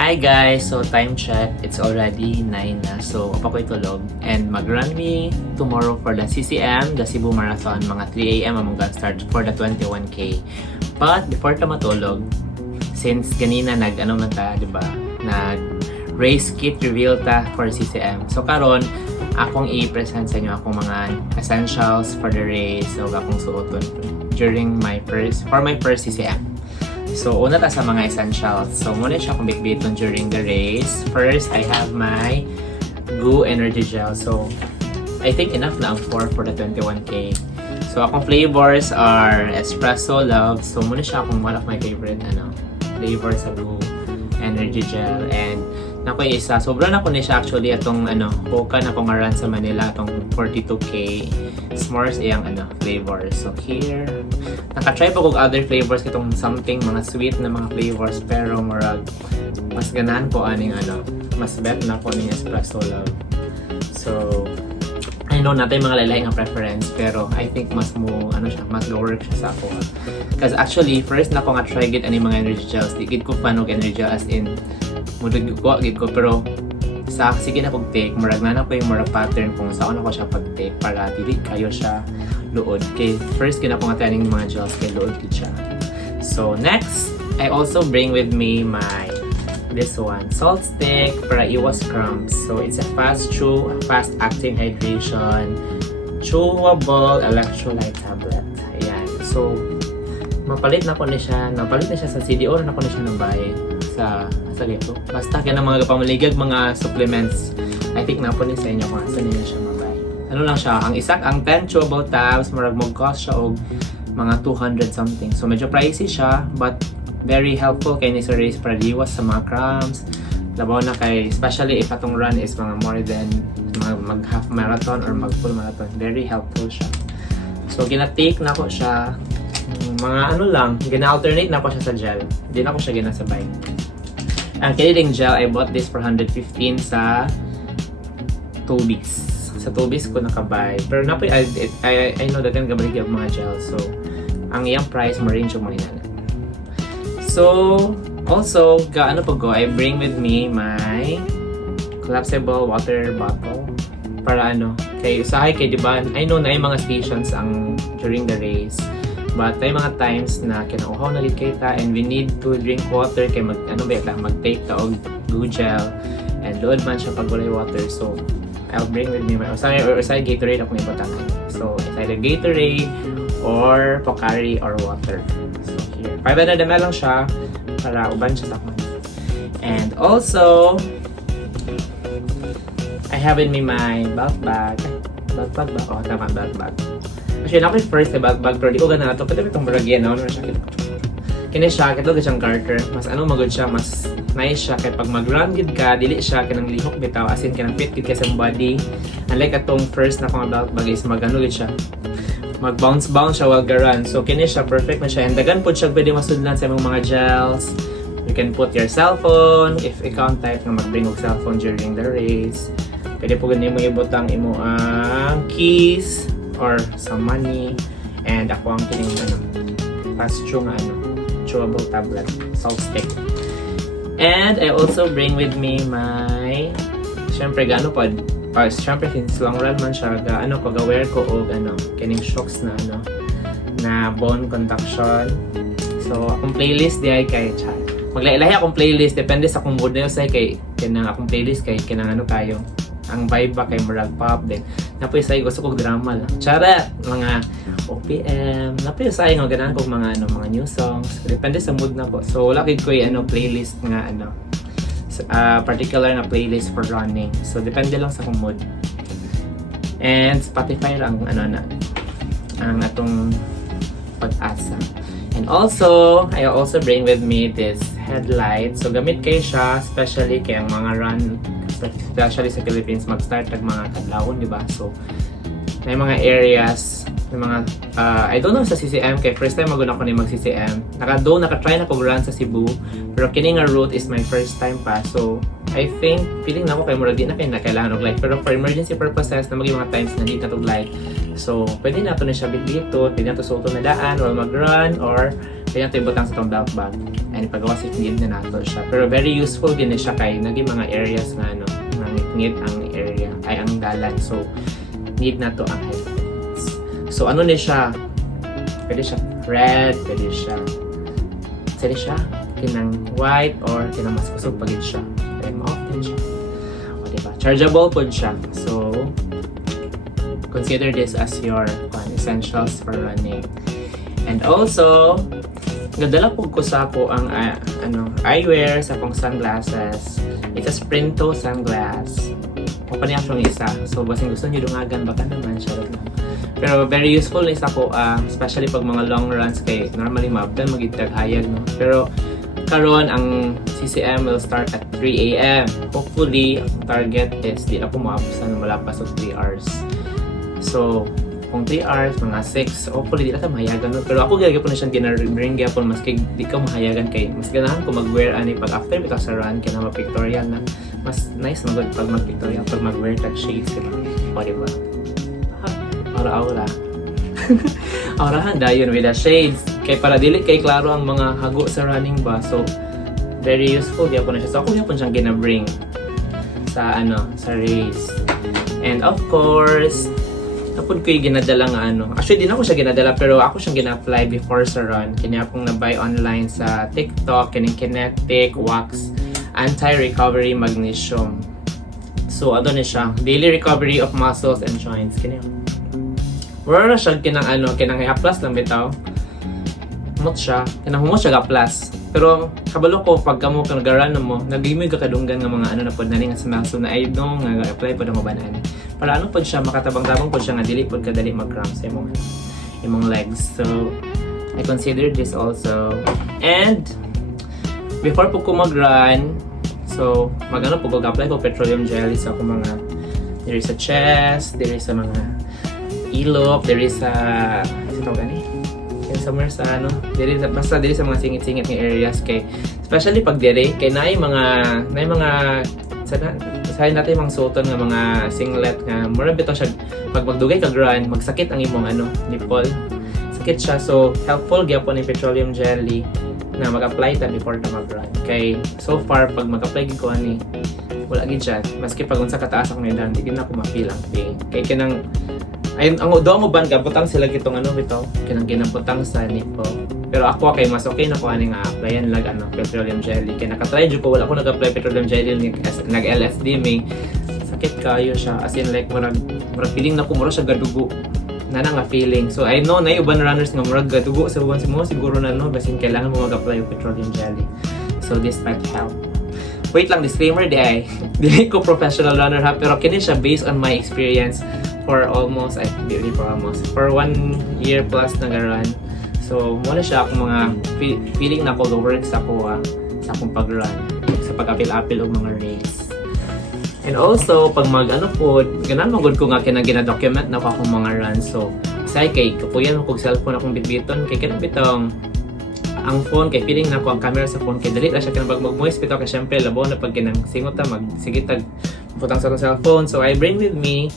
Hi guys! So time check, it's already 9 na. So ako itulog. And mag-run me tomorrow for the CCM, the Cebu Marathon. Mga 3 AM among start for the 21K. But before ta matulog, since kanina nag-ano man ta, diba? Nag-race kit reveal ta for CCM. So karon akong i-present sa inyo akong mga essentials for the race. So akong suoton during my first CCM. So, una ta sa mga essentials. So, muna siya kung bitbiton during the race. First, I have my GU Energy Gel. So, I think enough na ang 4 for the 21K. So, akong flavors are Espresso Love. So, muna siya kung one of my favorite flavor sa GU Energy Gel. And, nako isa. Sobrang nako ni siya actually atong Hoka na kong run sa Manila atong 42K s'mores iyang flavors. So here, naka-try pa kog other flavors kitong something mga sweet na mga flavors pero murag mas ganahan ko aning mas bet na ko ning Espresso Love. So I know natin mga lalay nga preference pero I think mas mas lower siya sa ako. Because actually first na ko nga try gid ani mga energy gels. Di gid ko fan og energy gel as in mudag ko pero sa sige na kog take murag na ko yung murag pattern kung saan ako siya pag-take para dili kayo siya luod kay first gina ko nga taning mga gels kay luod gid siya. So next, I also bring with me my this one, salt stick para iwas cramps. So it's a fast acting hydration chewable electrolyte tablet. Ayan. So napalit na siya sa CDO na ko na siya ng bahay sa dito. Basta kaya ng mga pamaligag mga supplements. I think napon sa inyo kung saan niyo siya mabay. Ano lang siya, ang 10 chewable tabs marag mag-cost siya og mga 200 something. So medyo pricey siya but very helpful kay ni sa race para diwas sa mga cramps. Labaw na kay especially if atong run is mga more than mag half marathon or mag full marathon. Very helpful siya. So gina-take na ko siya mga gina-alternate na ko siya sa gel. Hindi na ko siya ginasabay. Ang kiniling gel, I bought this for 115 sa Tobis. Sa Tobis ko nakabay. Pero I know that yung gabalik yung mga gel. So, ang iyang price, ma-range yung mga inanan. So, also, I bring with me my collapsible water bottle. Para kay usahay kay diba, I know na yung mga stations during the race. But may mga times na kinauhaw na kita and we need to drink water kay mag-take ta og GU gel and load man siya pag walay water. So I'll bring with me my usay Gatorade ako ipatangan. So it's either Gatorade or Pocari or water. So here 500 ml lang siya para uban siya sa akin. And also I have with me my belt bag. Belt bag ba? Oh, tama, belt bag. Actually, ako yung first belt bag pero di ko gana ito. Pwede itong baragyan na siya. Kini siya, kito siyang garter. Mas magod siya, mas nice siya. Kaya pag mag-run gid ka, dili siya kinang lihok bitaw. As in, kinang fit gid ka sa body. Unlike atong first na kong belt bag is gid siya. Mag-bounce siya while ga-run. So, kini siya, perfect na siya. And dagan po siya pwede masudlan sa mga gels. You can put your cellphone. If ikaw ang type na mag-bring og cellphone during the race. Pwede po ganyan mo ibutang imo ang keys or some money. And ako ang kining fast chewable tablet, salt stick. And I also bring with me my syempre syempre since long run man siya pag-aware ko og kining shocks na bone conduction. So akong playlist di ay kay maglahi akong playlist depende sa akong mood na kay kinang akong playlist kay kinang kayo ang vibe ba kay murag pop din. Napoy say gusto kog drama lang. Chara mga OPM. Napoy say nga ganahan kog mga new songs. Depende sa mood na ko. So wala kid ko playlist nga particular na playlist for running. So depende lang sa akong mood. And Spotify lang ang atong pag-asa. And also, I also bring with me this headlight. So gamit kayo siya especially kay ang mga run especially sa Philippines mag-start ng mga kadlawon, di ba? So may mga areas, may mga I don't know sa CCM kay first time maguna ko ni mag-CCM. Naka-try na ko run sa Cebu, pero kini nga route is my first time pa. So I think feeling na ko kay murag di na kailangan og light, pero for emergency purposes na mga times na di na tog light. So pwede na to na siya dito, pwede na to sa auto na daan while mag-run or Kaya ito ibutang sa itong belt bag. And ipagawa si need na nato siya. Pero very useful din siya kay naging mga areas na ano, nangit ang area, ay ang dalan. So, need na to ang headphones. So, ano ni siya? Pwede siya red, pwede siya kinang white, or kinang mas kusog pagid siya. Pwede ma-off din siya. O, diba? Chargeable po siya. So, consider this as your essentials for running. And also, gadala po ko sa ako ang eyewear sa akong sunglasses. It's a Sprinto sunglass. Kupaniya akong isa. So, basing gusto nyo dungagan, baka naman siya lang. Pero very useful na isa ko, especially pag mga long runs kay normally mabdan magitag hayag, no? Pero karon ang CCM will start at 3 a.m. Hopefully, ang target is di ako maabusan na malapas of 3 hours. So, kung 3 hours, mga 6, hopefully di na tayo mahayagan. No? Pero ako gagawin po na siyang ginabring gapon, maski di ka mahayagan kay mas ganahan ko mag-wear ani pag after bitaw sa run, kaya na ma-pictorial na. Mas nice magod pag mag-pictorial, pag mag-wear tag shades, diba? O, diba? Aura-aura. Aurahan dayon with the shades. Kay para dili kay klaro ang mga hago sa running ba. So, very useful di ako na siya. So, ako po siyang ginabring sa sa race. And of course, tapos ko yung ginadala nga actually di na ako siya ginadala pero ako siyang gina-apply before sa run. Kanya akong na-buy online sa TikTok, kining Kinetic Wax Anti-Recovery Magnesium. So ano ni siya, daily recovery of muscles and joints. Kanya wala na siya kinang i-plus lang bitaw. Humot siya, humot siya ga-plus. Pero kabalo ko pag kamo kang nag-run mo, nag-imig ka kadunggan nga mga na pod nani nga smell. So na I know nga apply pod mo banan. Para pod siya makatabang-tabang pod siya nga dili pod kadali mag-cramp sa imong legs. So I consider this also. And before po ko mag-run, so po ko apply ko petroleum jelly sa akong mga there is sa chest, there is sa mga ilok, there is sa somewhere sa basta diri sa mga singit-singit ng areas kay especially pag diri kay naay mga sahay natin mga suoton nga mga singlet nga mura bitaw siya pag magdugay kag run magsakit ang imong nipple sakit siya. So helpful gyapon ni petroleum jelly na mag-apply ta before na mag-run kay so far pag mag-apply gid ko ani wala gid siya maski pag unsa kataas akong edad di gid na ko ma-feel ang pain kay kanang ayun, ang udo mo ban gabutang sila gitong bitaw kinang ginabutang sa nipple. Pero ako kay mas okay na ko ani nga applyan lag petroleum jelly kay naka-try jud ko wala ko nag-apply petroleum jelly nag-LSD may sakit kayo siya as in like murag feeling na ko mura siya gadugo na nga feeling. So I know na uban runners nga murag gadugo sa uban mo siguro na basin kailangan mo mag-apply yung petroleum jelly. So this might help. Wait lang, disclaimer di dili ko professional runner ha pero kini siya based on my experience for almost, for 1 year plus nag-run. So, muna siya akong mga feeling na ko work sa akong pag-run, sa pag-apil-apil o mga race. And also, pag ganan magod ko nga gina-document na ko akong mga runs. So, say kay kapuyan mo kong cellphone akong bitbiton, kay kinabitong ang phone, kay feeling na ko ang camera sa phone, kay dali na siya kinabag mag-moist bitaw, kay syempre, labo na pag singot na, magsigitag, putang sa cellphone. So, I bring with me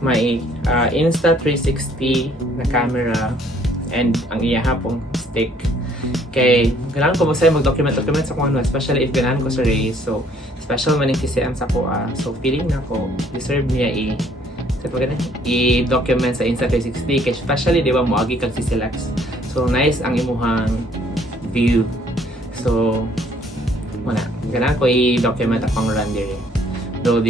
my Insta360 na camera and ang iyahapong stick. Kay ganahan ko masaya mag-document sa kung especially if ganahan ko sa race. So, special man yung TCM sa ko. So, feeling na ko, deserve niya i-document sa Insta360. Kay especially, di ba, moagi kag si-selects. So, nice ang imuhang view. So, ganahan ko i-document akong run dire. Though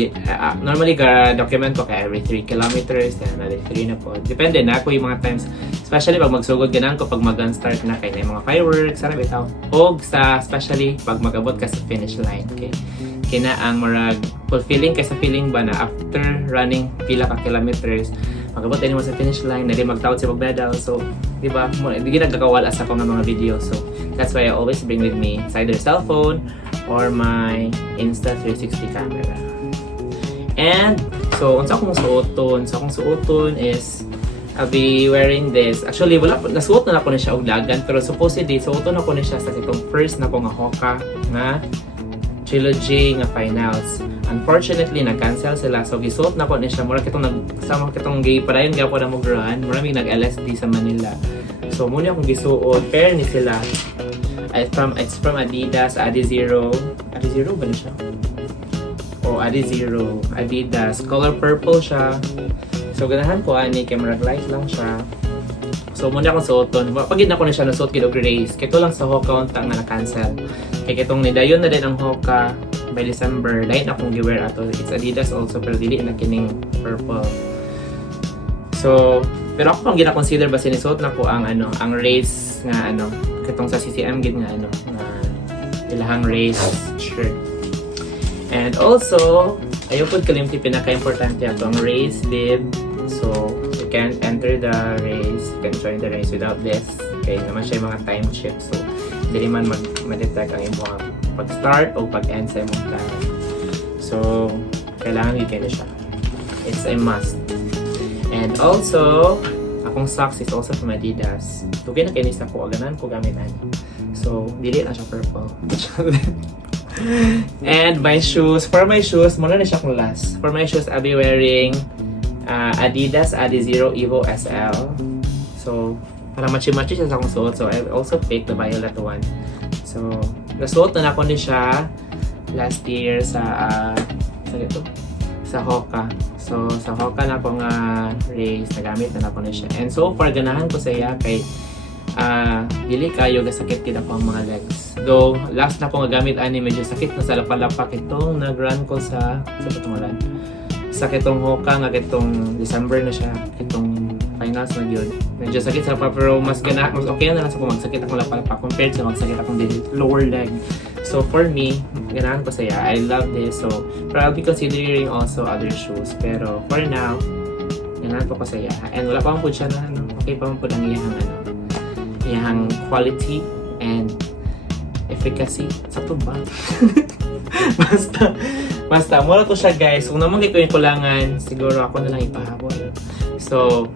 normally document ko kay every 3 kilometers, then another 3 na po. Depende na ako yung mga times. Especially pag magsugod ganan ko pag mag-gun start na kay na mga fireworks, sana bitaw. O especially pag mag-abot ka sa finish line. Okay. Kina ang marag fulfilling kay sa feeling ba na after running pila ka kilometers, mag-abot din mo sa finish line, na di magtawad sa pag-medal. So, di ba? Hindi ginagkakawala sa akong mga video. So, that's why I always bring with me either cellphone or my Insta360 camera. And, so, unsa akong suoton is, I'll be wearing this. Actually, nasuot na ako na siya og dagan, pero supposedly, suoton ako na siya sa itong first na ko nga Hoka nga trilogy nga finals. Unfortunately, nag-cancel sila. So, gisuot na ko ni siya. Mura kitong nagsama kitong gay para yun gapo na mo graan. Maraming nag-LSD sa Manila. So, muna akong gisuot. Pair ni sila. It's from Adidas, Adizero. Adizero ba na siya? Adizero. Adidas. Color purple siya. So, ganahan ko ani. Camera light lang siya. So, muna akong suoton. Pagid na ko na siya nasuot kid og Grace. Kito lang sa Hoka unta nga na-cancel. Kaya kitong nidayon na din ang Hoka by December. Dahil na akong giwear ato. It's Adidas also, pero dili na kining purple. So, pero ako pang gina-consider ba sinisuot na ko ang ang race nga kitong sa CCM gid nga nga ilahang race shirt. And also, ayaw po kalimti pinaka-importante ato ang race bib. So, you can't enter the race, you can join the race without this. Okay, naman siya yung mga time chip. So, hindi man ma-detect ang imong pag-start o pag-end sa imong time. So, kailangan i-get siya. It's a must. And also, akong socks is also from Adidas. Tugay na kinis ako, aganan ko gamitan. So, dili na siya purple. And my shoes, for my shoes, muna na siya kung last. For my shoes, I'll be wearing Adidas Adizero Evo SL. So, para matchy-matchy siya sa akong suot. So, I also picked the violet one. So, nasuot na ako ni siya last year sa Hoka. So, sa Hoka na akong race, nagamit na ako ni siya. And so far, ganahan ko sa iya kay dili kayo gasakit kid ako ang mga legs. Though, last na ako gamit ani medyo sakit na sa lapalapak itong nag-run ko sa patumalan. Sa kitong Hoka nga kitong December na siya, kitong finals na yun. Medyo sakit sa pa pero mas okay na lang sa kung magsakit akong lapalapak compared sa magsakit akong lower leg. So for me, ganahan ko saya. I love this. So, but I'll be considering also other shoes. Pero for now, ganahan ko saya. And wala pa man po siya na okay pa man po ang iyang quality and efficacy sa tuba. Basta, mura to siya guys. Kung naman ko yung kulangan, siguro ako na lang ipahabol. So,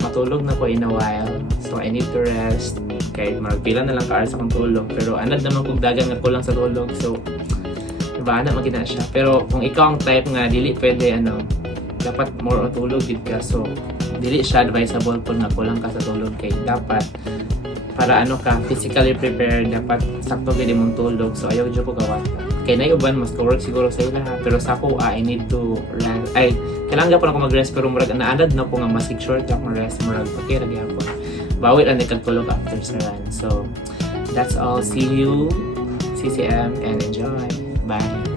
matulog na ko in a while. So, I need to rest. Kaya magpila na lang ka-hours akong tulog. Pero anad naman kung dagan nga kulang sa tulog. So, baana magina siya. Pero kung ikaw ang type nga, dili pwede dapat more o tulog dito ka. So, dili siya advisable kung nga kulang ka sa tulog. Kaya dapat para ka physically prepared, dapat sakto gid imong tulog. So, ayaw dyan ko gawa. Kaya na uban mas ka-work siguro sa ila. Pero sa ako, I need to rest. Ay, kailangan po na ako mag-rest. Pero murag naanad na ko nga masig short ako rest. Murag okay, lagi ako. Bawit ang nagkagtulog after sa run. So, that's all. See you, CCM, and enjoy. Bye.